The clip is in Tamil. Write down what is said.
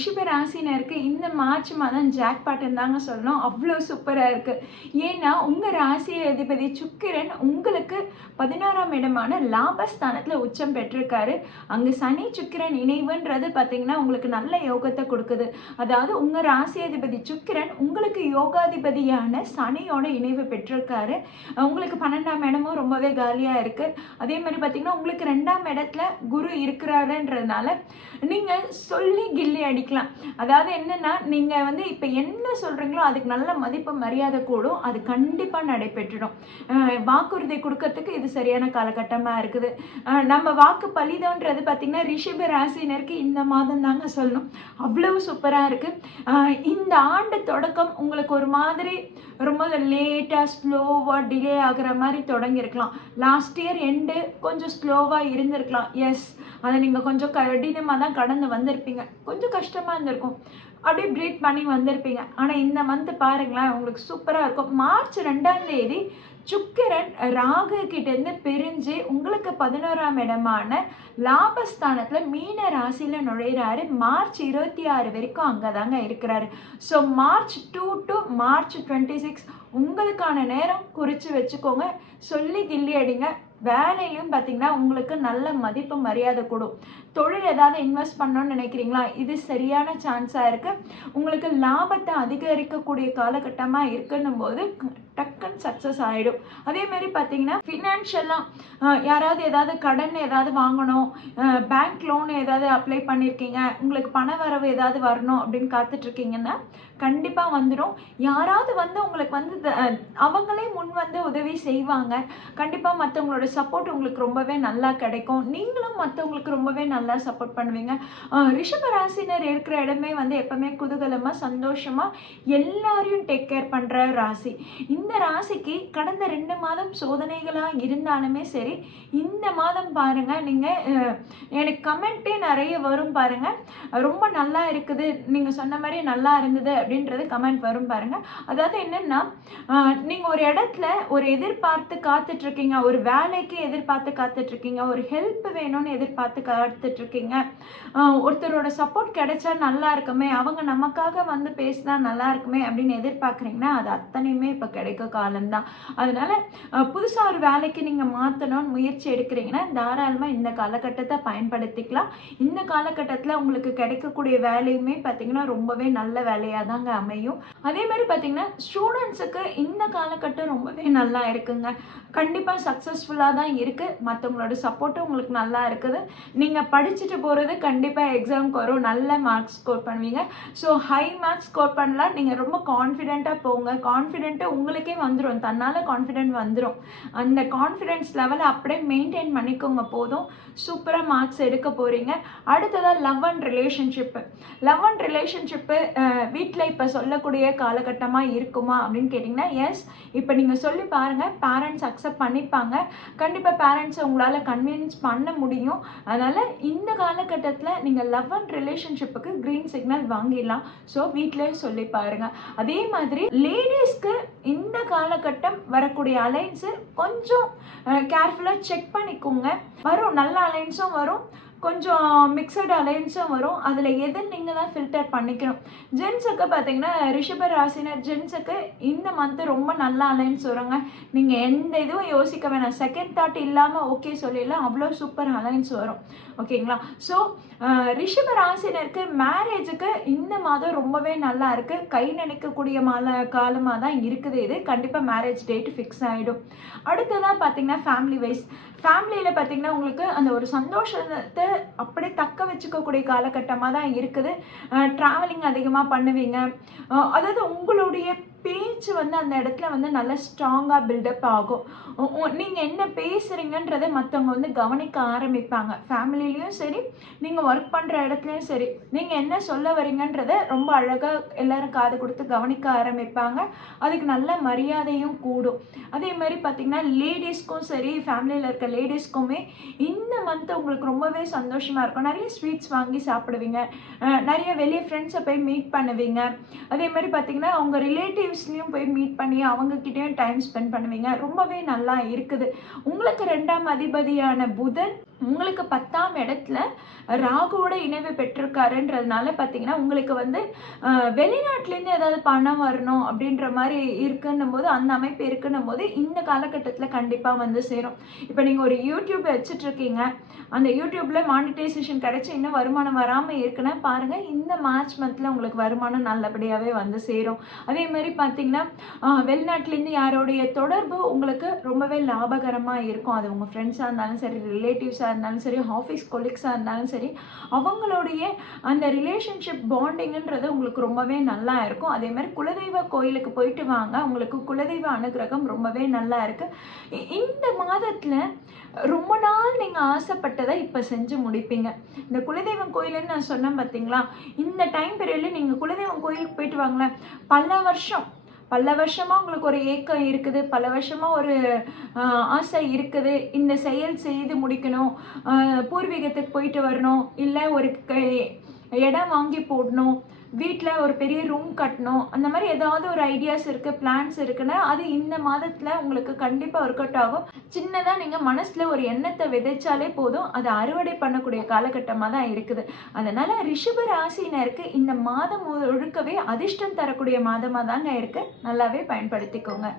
ரிஷப ராசினருக்கு இந்த மார்ச் மாதம் ஜாக்பாட்டன் தாங்க சொல்லணும். அவ்வளோ சூப்பராக இருக்குது. ஏன்னா உங்கள் ராசி அதிபதி சுக்கிரன் உங்களுக்கு 11ஆம் இடமான லாபஸ்தானத்தில் உச்சம் பெற்றிருக்காரு. அங்கே சனி சுக்கிரன் இணைவுன்றது பார்த்தீங்கன்னா உங்களுக்கு நல்ல யோகத்தை கொடுக்குது. அதாவது உங்கள் ராசி அதிபதி சுக்கிரன் உங்களுக்கு யோகாதிபதியான சனியோட இணைவு பெற்றிருக்காரு. உங்களுக்கு 12ஆம் இடமும் ரொம்பவே காலியாக இருக்குது. அதே மாதிரி பார்த்தீங்கன்னா உங்களுக்கு 2ஆம் இடத்துல குரு இருக்கிறாருன்றதுனால நீங்கள் சொல்லி கில்லி அடிக்கலாம். அதாவது என்னன்னா நீங்கள் வந்து இப்போ என்ன சொல்கிறீங்களோ அதுக்கு நல்ல மதிப்பு மரியாதை கூடும். அது கண்டிப்பாக நடைபெற்றிடும். வாக்குறுதி கொடுக்கறதுக்கு இது சரியான காலகட்டமாக இருக்குது. நம்ம வாக்கு பலிதம்ன்றது பார்த்திங்கன்னா ரிஷப ராசினருக்கு இந்த மாதம் தாங்க சொல்லணும். அவ்வளவு சூப்பராக இருக்குது. இந்த ஆண்டு தொடக்கம் உங்களுக்கு ஒரு மாதிரி ரொம்ப லேட்டாக ஸ்லோவாக டிலே ஆகிற மாதிரி தொடங்கியிருக்கலாம். லாஸ்ட் இயர் எண்டு கொஞ்சம் ஸ்லோவாக இருந்திருக்கலாம். எஸ், அதை நீங்கள் கொஞ்சம் கடினமாக தான் கடந்து வந்திருப்பீங்க. கொஞ்சம் கஷ்டமாக இருந்திருக்கும். அப்படியே ப்ரீத் பண்ணி வந்திருப்பீங்க. ஆனால் இந்த மந்த் பாருங்களேன், உங்களுக்கு சூப்பராக இருக்கும். மார்ச் 2ஆம் தேதி சுக்கிரன் ராகு கிட்டேருந்து பிரிஞ்சு உங்களுக்கு 11ஆம் இடமான லாபஸ்தானத்தில் மீன ராசியில் நுழைகிறாரு. மார்ச் 26 வரைக்கும் அங்கே தாங்க இருக்கிறாரு. ஸோ மார்ச் 2 to மார்ச் 26 உங்களுக்கான நேரம் குறித்து வச்சுக்கோங்க. சொல்லி கில்லி அடிங்க. வேலையிலும் பார்த்தீங்கன்னா உங்களுக்கு நல்ல மதிப்பு மரியாதை கூடும். தொழில் ஏதாவது இன்வெஸ்ட் பண்ணணும்னு நினைக்கிறீங்களா, இது சரியான சான்ஸாக இருக்குது. உங்களுக்கு லாபத்தை அதிகரிக்கக்கூடிய காலகட்டமாக இருக்குன்னும் போது டக்குன்னு சக்ஸஸ் ஆகிடும். அதே மாதிரி பார்த்தீங்கன்னா ஃபினான்ஷியலாக யாராவது ஏதாவது கடன் ஏதாவது வாங்கணும், பேங்க் லோன் ஏதாவது அப்ளை பண்ணியிருக்கீங்க, உங்களுக்கு பண வரவு ஏதாவது வரணும் அப்படின்னு காத்துட்ருக்கீங்கன்னா கண்டிப்பாக வந்துடும். யாராவது வந்து உங்களுக்கு வந்து அவங்களே முன் வந்து உதவி செய்வாங்க. கண்டிப்பாக மற்றவங்களோட சப்போர்ட் உங்களுக்கு ரொம்பவே நல்லா கிடைக்கும். நீங்களும் மற்றவங்களுக்கு ரொம்பவே நல்லா சப்போர்ட் பண்ணுவீங்க. ரிஷப ராசினர் இருக்கிற இடமே வந்து எப்பவுமே குதூகலமாக சந்தோஷமாக எல்லாரையும் டேக் கேர் பண்ணுற ராசி. இந்த ராசிக்கு கடந்த 2 மாதம் சோதனைகளாக இருந்தாலுமே சரி, இந்த மாதம் பாருங்கள் நீங்கள் எனக்கு கமெண்ட்டே நிறைய வரும் பாருங்கள். ரொம்ப நல்லா இருக்குது, நீங்கள் சொன்ன மாதிரி நல்லா இருந்தது அப்படின்றது கமெண்ட் வரும் பாருங்கள். அதாவது என்னென்னா, நீங்கள் ஒரு இடத்துல ஒரு எதிர்பார்த்து காத்துட்ருக்கீங்க, ஒரு வேலைக்கு எதிர்பார்த்து காத்துட்ருக்கீங்க, ஒரு ஹெல்ப் வேணும்னு எதிர்பார்த்து காத்துட்ருக்கீங்க, ஒருத்தரோட சப்போர்ட் கிடைச்சா நல்லா இருக்குமே, அவங்க நமக்காக வந்து பேசினா நல்லா இருக்குமே அப்படின்னு எதிர்பார்க்குறீங்கன்னா அது அத்தனையுமே இப்போ கிடைக்க காலம்தான். அதனால புதுசாக ஒரு வேலைக்கு நீங்கள் மாற்றணும்னு முயற்சி எடுக்கிறீங்கன்னா தாராளமாக இந்த காலகட்டத்தை பயன்படுத்திக்கலாம். இந்த காலகட்டத்தில் உங்களுக்கு கிடைக்கக்கூடிய வேலையுமே பார்த்தீங்கன்னா ரொம்பவே நல்ல வேலையாக தாங்க அமையும். அதே மாதிரி பார்த்தீங்கன்னா ஸ்டூடெண்ட்ஸுக்கு இந்த காலகட்டம் ரொம்பவே நல்லா இருக்குங்க. கண்டிப்பாக சக்ஸஸ்ஃபுல்லாக தான் இருக்குது. மற்றவங்களோட சப்போர்ட்டும் உங்களுக்கு நல்லா இருக்குது. நீங்கள் படிச்சுட்டு போகிறது கண்டிப்பாக எக்ஸாமுக்கு வரும், நல்ல மார்க்ஸ் ஸ்கோர் பண்ணுவீங்க. ஸோ ஹை மார்க்ஸ் ஸ்கோர் பண்ணலாம். நீங்கள் ரொம்ப கான்ஃபிடென்ட்டாக போங்க. கான்ஃபிடென்ட்டு உங்களுக்கே வந்துடும், தன்னால் கான்ஃபிடென்ட் வந்துடும். அந்த கான்ஃபிடென்ஸ் லெவலை அப்படியே மெயின்டைன் பண்ணிக்கோங்க, போதும். சூப்பராக மார்க்ஸ் எடுக்க போகிறீங்க. அடுத்ததாக love and relationship. Love and relationship வீட்டில் இப்போ சொல்லக்கூடிய காலகட்டமாக இருக்குமா அப்படின்னு கேட்டிங்கன்னா எஸ். இப்போ நீங்கள் சொல்லி பாருங்கள், பேரண்ட்ஸ் அக்செப்ட் பண்ணிப்பாங்க. கண்டிப்பாக பேரண்ட்ஸை உங்களால் கன்வின்ஸ் பண்ண முடியும். அதனால் இந்த காலகட்டத்தில் நீங்கள் லவ் அண்ட் ரிலேஷன்ஷிப்புக்கு க்ரீன் சிக்னல் வாங்கிடலாம். ஸோ வீட்டிலே சொல்லி பாருங்கள். அதே மாதிரி லேடிஸ்க்கு இந்த காலகட்டம் வரக்கூடிய அலைன்ஸு கொஞ்சம் கேர்ஃபுல்லாக செக் பண்ணிக்கோங்க. வரும், நல்ல அலைன்ஸும் வரும், கொஞ்சம் மிக்சடு அலைன்ஸும் வரும். அதில் எது நீங்கள் தான் ஃபில்டர் பண்ணிக்கணும். ஜென்ஸுக்கு பார்த்தீங்கன்னா ரிஷப ராசினர் ஜென்ஸுக்கு இந்த மந்த்து ரொம்ப நல்ல அலைன்ஸ் வருங்க. நீங்கள் எந்த இதுவும் யோசிக்க வேணாம், செகண்ட் தாட் இல்லாமல் ஓகே சொல்லிடலாம். அவ்வளோ சூப்பர் அலைன்ஸ் வரும். ஓகேங்களா? ஸோ ரிஷப ராசினருக்கு மேரேஜுக்கு இந்த மாதம் ரொம்பவே நல்லா இருக்குது. கை நினைக்கக்கூடிய காலமாக தான் இருக்குது. இது கண்டிப்பாக மேரேஜ் டேட்டு ஃபிக்ஸ் ஆகிடும். அடுத்ததாக பார்த்தீங்கன்னா ஃபேமிலி வைஸ், ஃபேமிலியில் பார்த்தீங்கன்னா உங்களுக்கு அந்த ஒரு சந்தோஷத்தை அப்படியே தக்க வச்சுக்கக்கூடிய காலகட்டமாக தான் இருக்குது. ட்ராவலிங் அதிகமாக பண்ணுவீங்க. அதாவது உங்களுடைய பேச்சு வந்து அந்த இடத்துல வந்து நல்லா ஸ்ட்ராங்காக பில்டப் ஆகும். நீங்கள் என்ன பேசுகிறீங்கன்றதை மற்றவங்க வந்து கவனிக்க ஆரம்பிப்பாங்க. ஃபேமிலிலையும் சரி, நீங்கள் ஒர்க் பண்ணுற இடத்துலையும் சரி, நீங்கள் என்ன சொல்ல வரீங்கன்றதை ரொம்ப அழகாக எல்லோரும் காது கொடுத்து கவனிக்க ஆரம்பிப்பாங்க. அதுக்கு நல்ல மரியாதையும் கூடும். அதே மாதிரி பார்த்திங்கன்னா லேடிஸ்க்கும் சரி, ஃபேமிலியில் இருக்க லேடிஸ்க்குமே இந்த மந்த் உங்களுக்கு ரொம்பவே சந்தோஷமாக இருக்கும். நிறைய ஸ்வீட்ஸ் வாங்கி சாப்பிடுவீங்க, நிறைய வெளியே ஃப்ரெண்ட்ஸை போய் மீட் பண்ணுவீங்க. அதே மாதிரி பார்த்திங்கன்னா அவங்க ரிலேட்டிவ்ஸ்லையும் போய் மீட் பண்ணி அவங்கக்கிட்டேயும் டைம் ஸ்பெண்ட் பண்ணுவீங்க. ரொம்பவே நல்லா இருக்குது. உங்களுக்கு 2ஆம் அதிபதியான புதன் உங்களுக்கு 10ஆம் இடத்துல ராகுவோட இணைவு பெற்றிருக்காருன்றதுனால பார்த்தீங்கன்னா, உங்களுக்கு வந்து வெளிநாட்டிலேருந்து ஏதாவது பணம் வரணும் அப்படின்ற மாரி இருக்குன்னும் போது, அந்த அமைப்பு இருக்குன்னும் போது, இந்த காலகட்டத்தில கண்டிப்பா வந்து சேரும். இப்ப நீங்க ஒரு யூடியூப் வச்சுட்டுருக்கீங்க. அந்த யூடியூப்ல மானிட்டைசேஷன் கிடைச்சு இன்னும் வருமானம் வராம இருக்குன்னா பாருங்க, இந்த மார்ச் மந்த்ல உங்களுக்கு வருமானம் நல்லபடியாவே வந்து சேரும். அதே மாரி பார்த்தீங்கன்னா, வெளிநாட்டிலேருந்து யாருடைய தொடர்பு உங்களுக்கு ரொம்பவே லாபகரமா இருக்கும். அது உங்க ஃப்ரெண்ட்ஸா இருந்தாலும் சரி, ரிலேட்டிவ்ஸா இருந்தாலும் சரி, ஆஃபீஸ் கொலீக்ஸா இருந்தாலும் சரி, அவங்களுடைய அந்த ரிலேஷன்ஷிப் பாண்டிங்ன்றது உங்களுக்கு ரொம்பவே நல்லா இருக்கும். அதே மாரி குலதெய்வ கோயிலுக்கு போயிட்டு வாங்க. உங்களுக்கு குலதெய்வ அனுகிரகம் ரொம்பவே நல்லா இருக்கு. இந்த மாதத்துல ரொம்ப நாள் நீங்க ஆசைப்பட்டத இப்ப செஞ்சு முடிப்பீங்க. இந்த குலதெய்வம் கோயிலுன்னு நான் சொன்னேன் பார்த்தீங்களா? இந்த டைம் பீரியட்ல நீங்க குலதெய்வம் கோயிலுக்கு போயிட்டு வாங்களேன். பல வருஷமா உங்களுக்கு ஒரு ஏக்கம் இருக்குது. பல வருஷமா ஒரு ஆசை இருக்குது. இந்த செயல் செய்து முடிக்கணும். பூர்வீகத்துக்கு போயிட்டு வரணும். இல்ல ஒரு இடம் வாங்கி போடணும். வீட்ல ஒரு பெரிய ரூம் கட்டணும். அந்த மாரி ஏதாவது ஒரு ஐடியாஸ் இருக்கு, பிளான்ஸ் இருக்குன்னா, அது இந்த மாதத்துல உங்களுக்கு கண்டிப்பா ஒர்க் அவுட் ஆகும். சின்னதா நீங்க மனசுல ஒரு எண்ணத்த விதைச்சாலே போதும். அத அறுவடை பண்ணக்கூடிய காலகட்டமா தான் இருக்குது. அதனால ரிஷப ராசினருக்கு இந்த மாதம் முழுக்கவே அதிர்ஷ்டம் தரக்கூடிய மாதமா தாங்க இருக்கு. நல்லாவே பயன்படுத்திக்கோங்க.